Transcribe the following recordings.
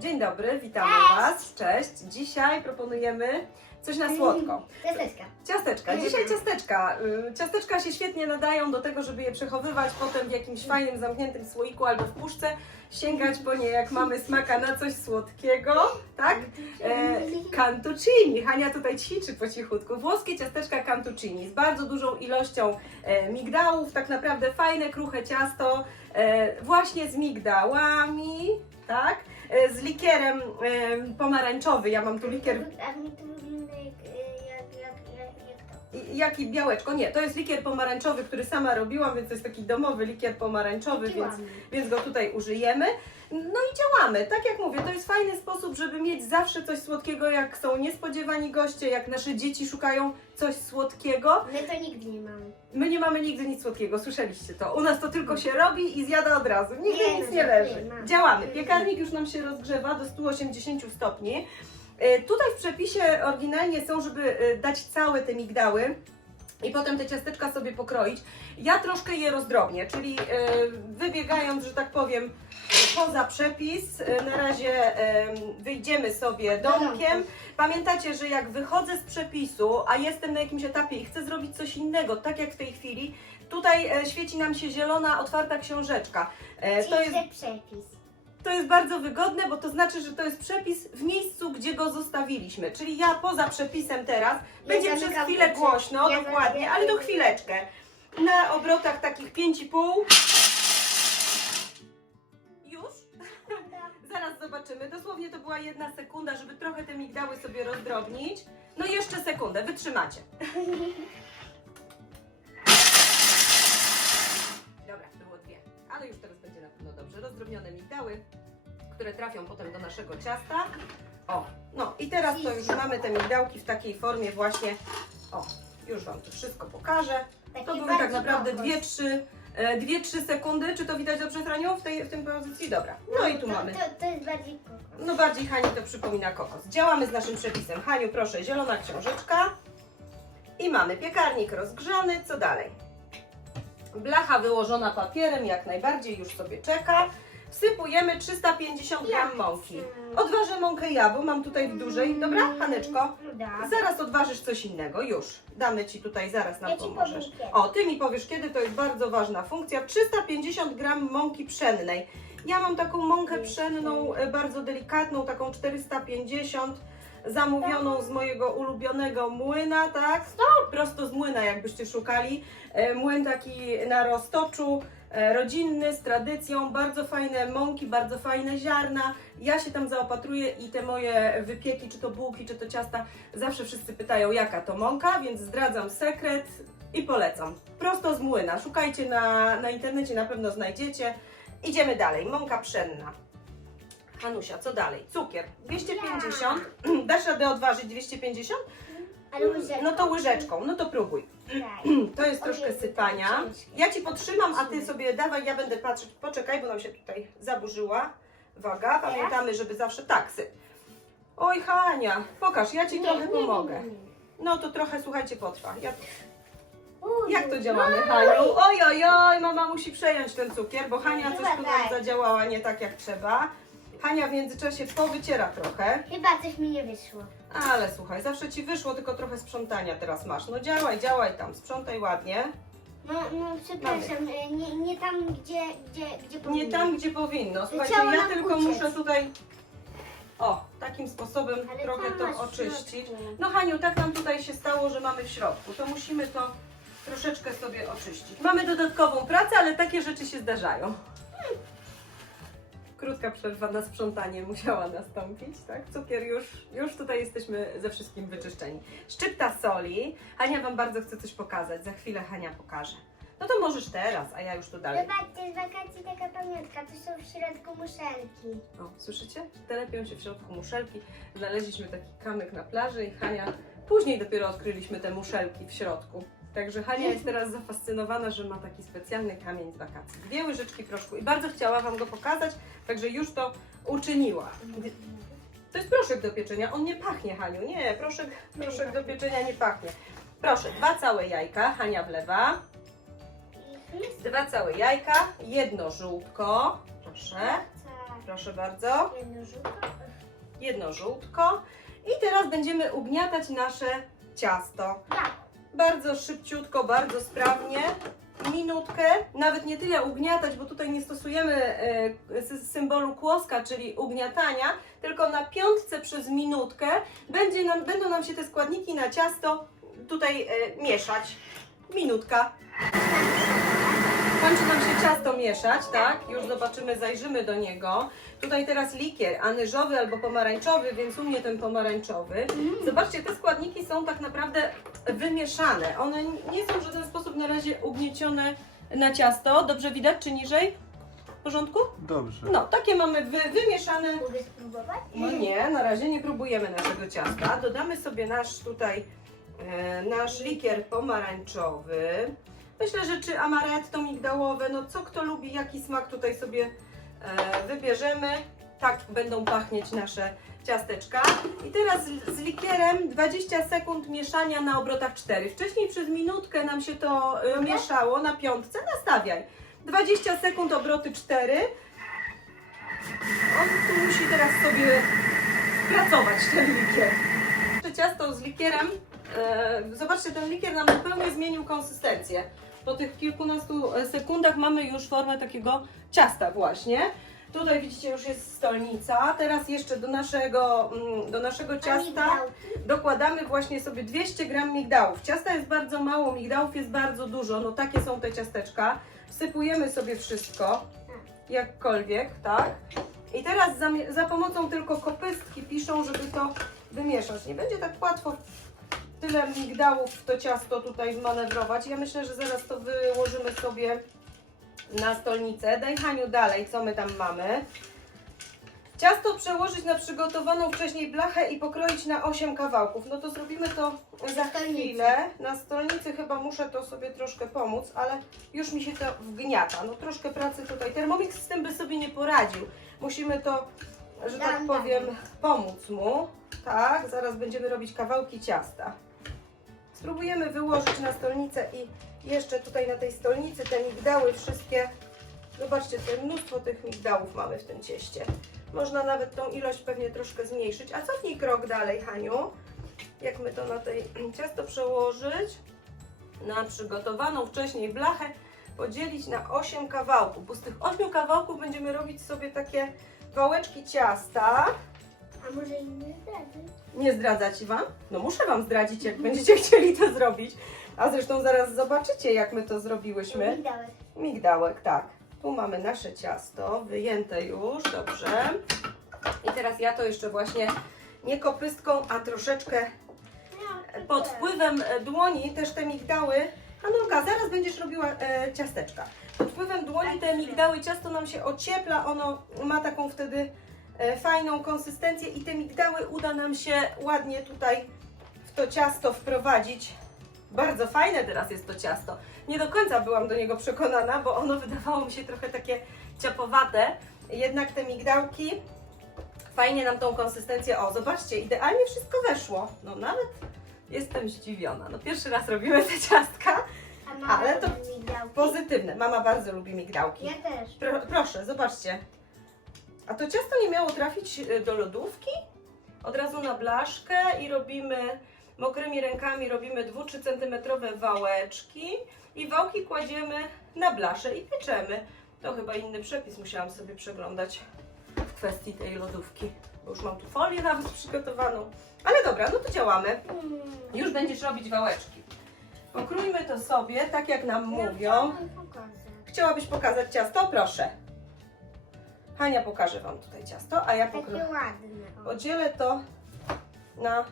Dzień dobry, witamy Was. Cześć. Dzisiaj proponujemy coś na słodko. Ciasteczka. Ciasteczka. Dzisiaj ciasteczka. Y, Ciasteczka się świetnie nadają do tego, żeby je przechowywać potem w jakimś fajnym, zamkniętym słoiku albo w puszce. Sięgać po nie, jak mamy smaka na coś słodkiego, tak? E, cantuccini. Hania tutaj ćwiczy po cichutku. Włoskie ciasteczka cantuccini z bardzo dużą ilością e, migdałów. Tak naprawdę fajne, kruche ciasto. E, właśnie z migdałami, tak? Z likierem pomarańczowy. Ja mam tu likier A I- Jaki białeczko? Nie, to jest likier pomarańczowy, który sama robiłam, więc to jest taki domowy likier pomarańczowy, więc, więc go tutaj użyjemy. No i działamy. Tak jak mówię, to jest fajny sposób, żeby mieć zawsze coś słodkiego, jak są niespodziewani goście, jak nasze dzieci szukają coś słodkiego. My to nigdy nie mamy. My nie mamy nigdy nic słodkiego, słyszeliście to. U nas to tylko się robi i zjada od razu. Nigdy Nie, nic no, nie leży. nie. Działamy. Piekarnik już nam się rozgrzewa do 180 stopni. E, Tutaj w przepisie oryginalnie są, żeby e, dać całe te migdały i potem te ciasteczka sobie pokroić. Ja troszkę je rozdrobnię, czyli e, wybiegając, że tak powiem, poza przepis, na razie wyjdziemy sobie domkiem. Pamiętacie, że jak wychodzę z przepisu, a jestem na jakimś etapie i chcę zrobić coś innego, tak jak w tej chwili, tutaj świeci nam się zielona, otwarta książeczka. To jest przepis. To jest bardzo wygodne, bo to znaczy, że to jest przepis w miejscu, gdzie go zostawiliśmy. Czyli ja poza przepisem teraz, będzie przez zamykam chwilę oczy. głośno, Ja dokładnie, zamykam ale to oczy. chwileczkę. Na obrotach takich 5,5. Już? Zaraz zobaczymy. Dosłownie to była jedna sekunda, żeby trochę te migdały sobie rozdrobnić. No i jeszcze sekundę, wytrzymacie. Ale już teraz będzie na pewno dobrze. Rozdrobnione migdały, które trafią potem do naszego ciasta. O, no i teraz to już mamy te migdałki w takiej formie właśnie. O, już Wam to wszystko pokażę. To Taki były tak bardziej naprawdę kokos. 2-3 dwie, trzy sekundy. Czy to widać dobrze, Franiu, w tej, w tej pozycji? Dobra. No i tu mamy. To, to jest bardziej kokos. No bardziej Hani to przypomina kokos. Działamy z naszym przepisem. Haniu, proszę, zielona książeczka. I mamy piekarnik rozgrzany. Co dalej? Blacha wyłożona papierem, jak najbardziej już sobie czeka. Wsypujemy 350 gram mąki. Odważę mąkę ja, bo mam tutaj w dużej. Dobra, Haneczko? Da. Zaraz odważysz coś innego. Już. Damy Ci tutaj, zaraz nam pomożesz. O, Ty mi powiesz kiedy, to jest bardzo ważna funkcja. 350 gram mąki pszennej. Ja mam taką mąkę pszenną, e, bardzo delikatną, taką 450, zamówioną z mojego ulubionego młyna, tak? Prosto z młyna, jakbyście szukali. E, Młyn taki na roztoczu, e, rodzinny, z tradycją, bardzo fajne mąki, bardzo fajne ziarna. Ja się tam zaopatruję i te moje wypieki, czy to bułki, czy to ciasta, zawsze wszyscy pytają, jaka to mąka, więc zdradzam sekret i polecam. Prosto z młyna. Szukajcie na, na internecie, na pewno znajdziecie. Idziemy dalej. Mąka pszenna. Hanusia, co dalej? Cukier 250. Dasz radę odważyć 250? Ale łyżeczką. No to łyżeczką, no to próbuj. Tak. To jest troszkę sypania. Ja ci podtrzymam, a ty sobie dawaj, ja będę patrzeć. Poczekaj, bo nam się tutaj zaburzyła waga. Pamiętamy, żeby zawsze tak syp. Oj, Hania, pokaż, ja ci trochę pomogę. No to trochę, słuchajcie, potrwa. Ja, jak to działamy, Haniu? Oj, oj, oj, mama musi przejąć ten cukier, bo Hania coś tu nam zadziałała nie tak jak trzeba. Hania w międzyczasie powyciera trochę, Chyba coś mi nie wyszło. ale słuchaj, zawsze ci wyszło, tylko trochę sprzątania teraz masz. No działaj, działaj tam, sprzątaj ładnie. No, no przepraszam, y, nie, nie tam gdzie, gdzie, gdzie Nie powinno. tam, gdzie powinno. Słuchajcie, Chciała ja nam tylko uciec. muszę tutaj, o, takim sposobem Ale trochę tam to w oczyścić. środku. No Haniu, tak nam tutaj się stało, że mamy w środku. To musimy to troszeczkę sobie oczyścić. Mamy dodatkową pracę, ale takie rzeczy się zdarzają. Krótka przerwa na sprzątanie musiała nastąpić, tak? Cukier już, już tutaj jesteśmy ze wszystkim wyczyszczeni. Szczypta soli. Hania Wam bardzo chce coś pokazać. Za chwilę Hania pokaże. No to możesz teraz, a ja już tu dalej. Zobaczcie, z wakacji taka pamiątka, tu są w środku muszelki. O, słyszycie? Telepią się w środku muszelki. Znaleźliśmy taki kamyk na plaży i Hania... Później dopiero odkryliśmy te muszelki w środku. Także Hania jest teraz zafascynowana, że ma taki specjalny kamień z wakacji. Dwie łyżeczki proszku i bardzo chciała Wam go pokazać, także już to uczyniła. To jest proszek do pieczenia, on nie pachnie, Haniu. Nie, proszek, proszek do pieczenia nie pachnie. Proszę, dwa całe jajka, Hania wlewa. Dwa całe jajka, jedno żółtko, proszę. Proszę bardzo. Jedno żółte. Jedno żółtko. I teraz będziemy ugniatać nasze ciasto. Tak. Bardzo szybciutko, bardzo sprawnie. Minutkę, nawet nie tyle ugniatać, bo tutaj nie stosujemy e, sy- symbolu kłoska, czyli ugniatania, tylko na piątce przez minutkę będzie nam, będą nam się te składniki na ciasto tutaj e, mieszać. Minutka. Kończy nam się ciasto mieszać, tak? Już zobaczymy, zajrzymy do niego. Tutaj teraz likier anyżowy albo pomarańczowy, więc u mnie ten pomarańczowy. Zobaczcie, te składniki są tak naprawdę wymieszane. One nie są w żaden sposób na razie ugniecione na ciasto. Dobrze widać, czy niżej? W porządku? Dobrze. No, takie mamy wy, wymieszane. Mogę spróbować? No nie, na razie nie próbujemy naszego ciasta. Dodamy sobie nasz tutaj, e, nasz likier pomarańczowy. Myślę, że czy amaretto migdałowe, no co kto lubi, jaki smak tutaj sobie e, wybierzemy. Tak będą pachnieć nasze ciasteczka. I teraz z, likierem 20 sekund mieszania na obrotach 4. Wcześniej przez minutkę nam się to e, mieszało na piątce. Nastawiaj. 20 sekund obroty 4. On tu musi teraz sobie pracować ten likier. Jeszcze ciasto z likierem. E, zobaczcie, ten likier nam zupełnie zmienił konsystencję. Po tych kilkunastu e, sekundach mamy już formę takiego ciasta właśnie. Tutaj widzicie już jest stolnica. Teraz jeszcze do naszego, mm, do naszego ciasta dokładamy właśnie sobie 200 gram migdałów. Ciasta jest bardzo mało, migdałów jest bardzo dużo. No takie są te ciasteczka. Wsypujemy sobie wszystko, jakkolwiek, tak? I teraz za, za pomocą tylko kopystki piszą, żeby to wymieszać. Nie będzie tak łatwo tyle migdałów w to ciasto tutaj wmanewrować. Ja myślę, że zaraz to wyłożymy sobie na stolnicę. Daj Haniu dalej, co my tam mamy. Ciasto przełożyć na przygotowaną wcześniej blachę i pokroić na 8 kawałków. No to zrobimy to za chwilę. Na stolnicy chyba muszę to sobie troszkę pomóc, ale już mi się to wgniata. No troszkę pracy tutaj. Thermomix z tym by sobie nie poradził. Musimy to, że tak powiem, pomóc mu. Tak, zaraz będziemy robić kawałki ciasta. Spróbujemy wyłożyć na stolnicę i jeszcze tutaj na tej stolnicy te migdały wszystkie. Zobaczcie, tutaj mnóstwo tych migdałów mamy w tym cieście. Można nawet tą ilość pewnie troszkę zmniejszyć. A cofnij krok dalej, Haniu. Jak my to na tej ciasto przełożyć na przygotowaną wcześniej blachę, podzielić na 8 kawałków, bo z tych 8 kawałków będziemy robić sobie takie wałeczki ciasta. A może inny zdrady? Nie zdradzać Wam? No muszę Wam zdradzić, jak będziecie chcieli to zrobić. A zresztą zaraz zobaczycie, jak my to zrobiłyśmy. Migdałek. Migdałek, tak. Tu mamy nasze ciasto, wyjęte już, dobrze. I teraz ja to jeszcze właśnie nie kopystką, a troszeczkę No, pod wpływem e, dłoni też te migdały. Anulka, zaraz będziesz robiła e, ciasteczka. Pod wpływem dłoni te migdały, ciasto nam się ociepla, ono ma taką wtedy fajną konsystencję i te migdały uda nam się ładnie tutaj w to ciasto wprowadzić. Bardzo fajne teraz jest to ciasto. Nie do końca byłam do niego przekonana, bo ono wydawało mi się trochę takie ciapowate. Jednak te migdałki fajnie nam tą konsystencję. O, zobaczcie, idealnie wszystko weszło. No nawet jestem zdziwiona. No pierwszy raz robimy te ciastka. Ale to migdałki? Pozytywne. Mama bardzo lubi migdałki. Ja też. Pro, proszę, zobaczcie. A to ciasto nie miało trafić y, do lodówki? Od razu na blaszkę i robimy mokrymi rękami robimy 2-3 cm wałeczki i wałki kładziemy na blaszę i pieczemy. To chyba inny przepis musiałam sobie przeglądać w kwestii tej lodówki, bo już mam tu folię nawet przygotowaną. Ale dobra, no to działamy. Już będziesz robić wałeczki. Pokrójmy to sobie tak jak nam mówią. Chciałabyś pokazać ciasto? Proszę. Hania pokaże Wam tutaj ciasto, a ja Takie pokro... ładne. podzielę to na...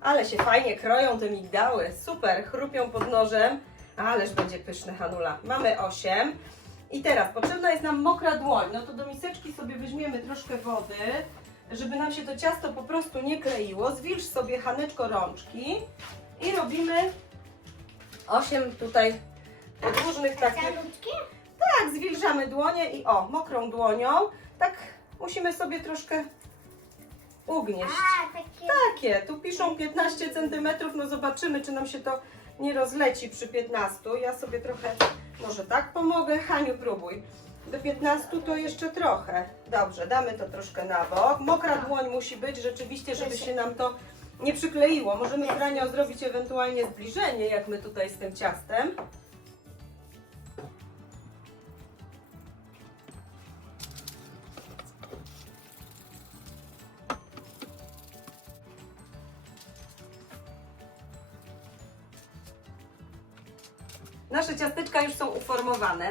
Ale się fajnie kroją te migdały. Super, chrupią pod nożem. Ależ będzie pyszny Hanula. Mamy 8. I teraz potrzebna jest nam mokra dłoń. No to do miseczki sobie weźmiemy troszkę wody, żeby nam się to ciasto po prostu nie kleiło. Zwilż sobie Haneczko rączki i robimy 8 tutaj podłużnych takich? Tak, zwilżamy dłonie i o, mokrą dłonią. Tak musimy sobie troszkę ugnieść. A, takie. Takie, tu piszą 15 cm, no zobaczymy, czy nam się to nie rozleci przy 15. Ja sobie trochę, może tak pomogę. Haniu, próbuj. Do 15 to jeszcze trochę. Dobrze, damy to troszkę na bok. Mokra dłoń musi być rzeczywiście, żeby się nam to nie przykleiło. Możemy Franio zrobić ewentualnie zbliżenie, jak my tutaj z tym ciastem.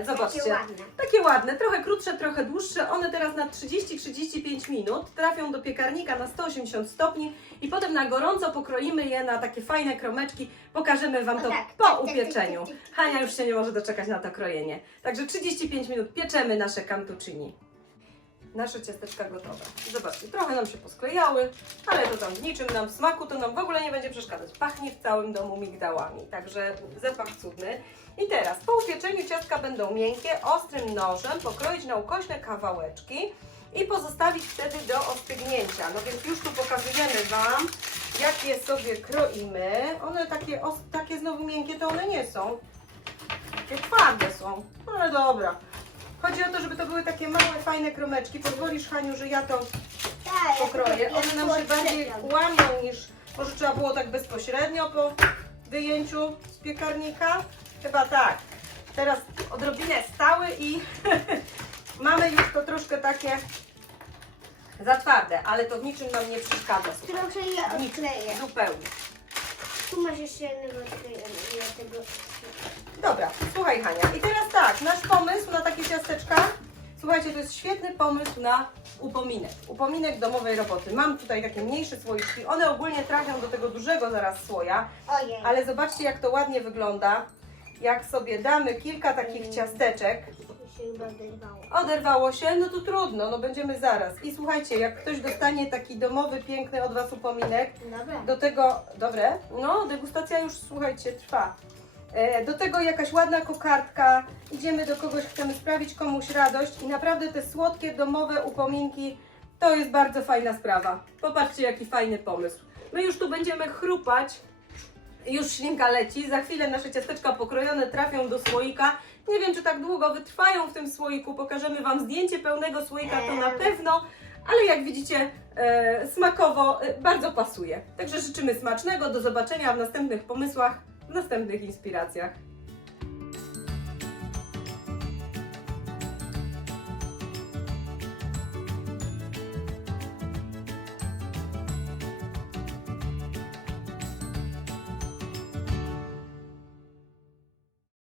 Zobaczcie. Takie ładne. Takie ładne, trochę krótsze, trochę dłuższe. One teraz na 30-35 minut trafią do piekarnika na 180 stopni i potem na gorąco pokroimy je na takie fajne kromeczki. Pokażemy Wam to tak, po tak, tak, upieczeniu. tak, tak, tak. Hania już się nie może doczekać na to krojenie. Także 35 minut pieczemy nasze cantuccini. Nasze ciasteczka gotowe. Zobaczcie, trochę nam się posklejały, ale to tam w niczym nam w smaku to nam w ogóle nie będzie przeszkadzać. Pachnie w całym domu migdałami, także zapach cudny. I teraz po upieczeniu ciastka będą miękkie, ostrym nożem pokroić na ukośne kawałeczki i pozostawić wtedy do ostygnięcia. No więc już tu pokazujemy Wam, jak je sobie kroimy. One takie, takie znowu miękkie to one nie są. Takie twarde są, ale dobra. Chodzi o to, żeby to były takie małe, fajne kromeczki. Pozwolisz, Haniu, że ja to Tak, pokroję. ja One nam się to bardziej łamią niż może trzeba było tak bezpośrednio po wyjęciu z piekarnika. Chyba tak. Teraz odrobinę stały i mamy już to troszkę takie za twarde, ale to w niczym nam nie przeszkadza. Trochę je Nic, odkleję. zupełnie. Tu masz jeszcze jednego odklejenia. Dobra, słuchaj Hania. I teraz tak, nasz pomysł na ciasteczka. Słuchajcie, to jest świetny pomysł na upominek. Upominek domowej roboty. Mam tutaj takie mniejsze słoiczki. One ogólnie trafią do tego dużego zaraz słoja, Ojej. ale zobaczcie jak to ładnie wygląda. Jak sobie damy kilka takich ciasteczek, się chyba oderwało. oderwało się, no to trudno, no będziemy zaraz. I słuchajcie, jak ktoś dostanie taki domowy, piękny od Was upominek, Dobra. do tego, dobre, no degustacja już słuchajcie trwa. E, Do tego jakaś ładna kokardka, idziemy do kogoś, chcemy sprawić komuś radość i naprawdę te słodkie domowe upominki to jest bardzo fajna sprawa. Popatrzcie jaki fajny pomysł. My już tu będziemy chrupać, już ślinka leci, za chwilę nasze ciasteczka pokrojone trafią do słoika. Nie wiem czy tak długo wytrwają w tym słoiku, pokażemy Wam zdjęcie pełnego słoika, to na pewno, ale jak widzicie e, smakowo e, bardzo pasuje. Także życzymy smacznego, do zobaczenia w następnych pomysłach, w następnych inspiracjach.